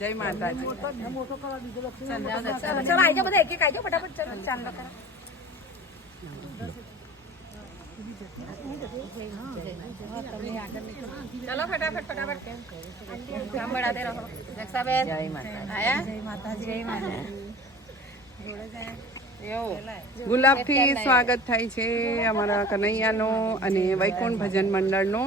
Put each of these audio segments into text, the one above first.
જય માતાજી. ચલો આજો બધા એક એક આજો ફટાફટ. ચલો ચાંદલો કરો. चलो फटाफट फटाफट काम बढ़ाते रहो. जगसाबेन જય માતાજી. आया जय माता जय माता. ગુલાબથી સ્વાગત થાય છે અમારા કનૈયાનો અને વૈકુંઠ ભજન મંડળનો.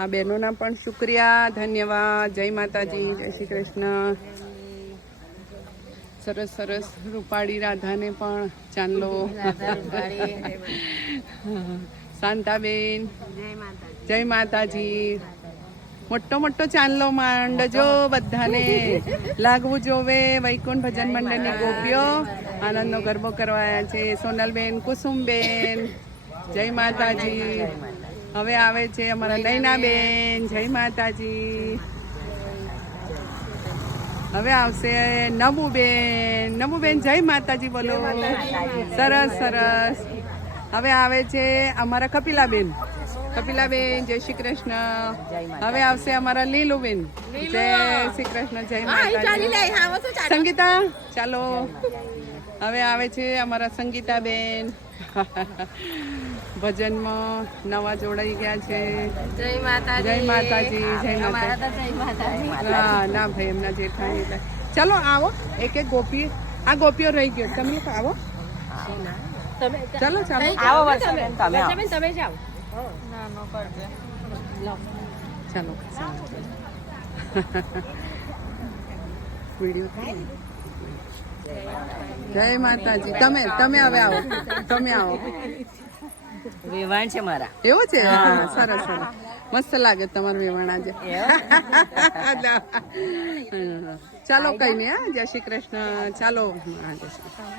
આ બહેનોના પણ શુક્રિયા, ધન્યવાદ. જય માતાજી, જય શ્રી કૃષ્ણ. સરસ સરસ રૂપાળી રાધાને પણ ચાંદલો. શાંતાબેન જય માતાજી. મોટો મોટો ચાંદલો માંડજો, બધાને લાગવું જોવે. વૈકુંઠ ભજન મંડળની ગોપીઓ આનંદનો ગરબો કરવાયા છે. સોનલબેન, કુસુમબેન જય માતાજી. હવે આવે છે અમારા નૈનાબેન જય માતાજી. હવે આવશે નબુબેન. નબુબેન જય માતાજી બોલો. સરસ સરસ. હવે આવે છે અમારા કપિલાબેન. કપિલાબેન જય શ્રી કૃષ્ણ. હવે આવશે અમારા લીલુબેન. જય શ્રી કૃષ્ણ. જય માતાજી. સંગીતા ચાલો. હવે આવે છે અમારા સંગીતાબેન. ભજનમાં નવા જોડાઈ ગયા છે. जय माता જય માતાજી. જય માતાજી. હા ના ભાઈ એમના જેઠાણી એટલે. ચાલો આવો એક એક ગોપી. આ ગોપીઓ રહી ગયો. તમે લોકો આવો. ચાલો ચાલો આવો વર્ષાબેન તમે આવો. તમે જાઓ. ચાલો વિડીયો થાય ને. જય માતાજી. તમે તમે હવે આવો. તમે આવો. વેવાણ છે મારા. એવું છે? હા સરસ સરસ. મસ્ત લાગે તમારું વેવાણ આજે. ચાલો કઈ નહીં. હા જય શ્રી કૃષ્ણ. ચાલો. હા જય શ્રી કૃષ્ણ.